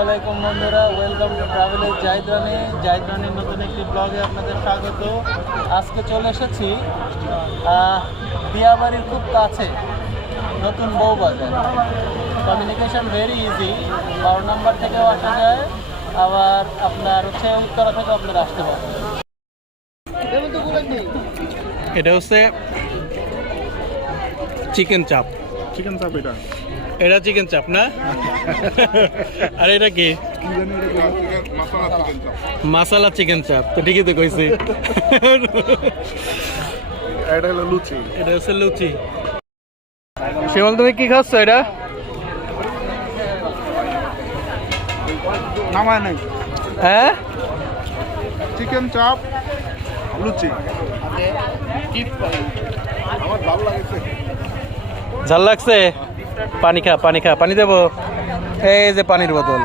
আলাইকুম বন্ধুরা, welcome to ট্রাভেলের জাহিদ রানীর নতুন একটি ব্লগে আপনাদের স্বাগত। আজকে চলে এসেছি দিয়াবাড়ির খুব কাছে নতুন বউবাজার। কমিউনিকেশন ভেরি ইজি, 12 নম্বর থেকেও আসা যায়, আবার আপনার হচ্ছে উত্তরা থেকেও আপনারা আসতে পারেন। এটা হচ্ছে চিকেন চাপ। এটা চিকেন চাপ না? আর এটা কি? মাসালা চিকেন চাপ। তো ঠিকই তো কইছি। এটা হলো লুচি। এটা হচ্ছে লুচি। শিমল, তুমি কি খাচ্ছ? এটা নামায় নাই। হ্যাঁ, চিকেন চাপ লুচি। আমার ভালো লাগছে। ঝাল লাগছে? পানি খা, পানি খা। পানি দেবো? এই যে পানির বোতল।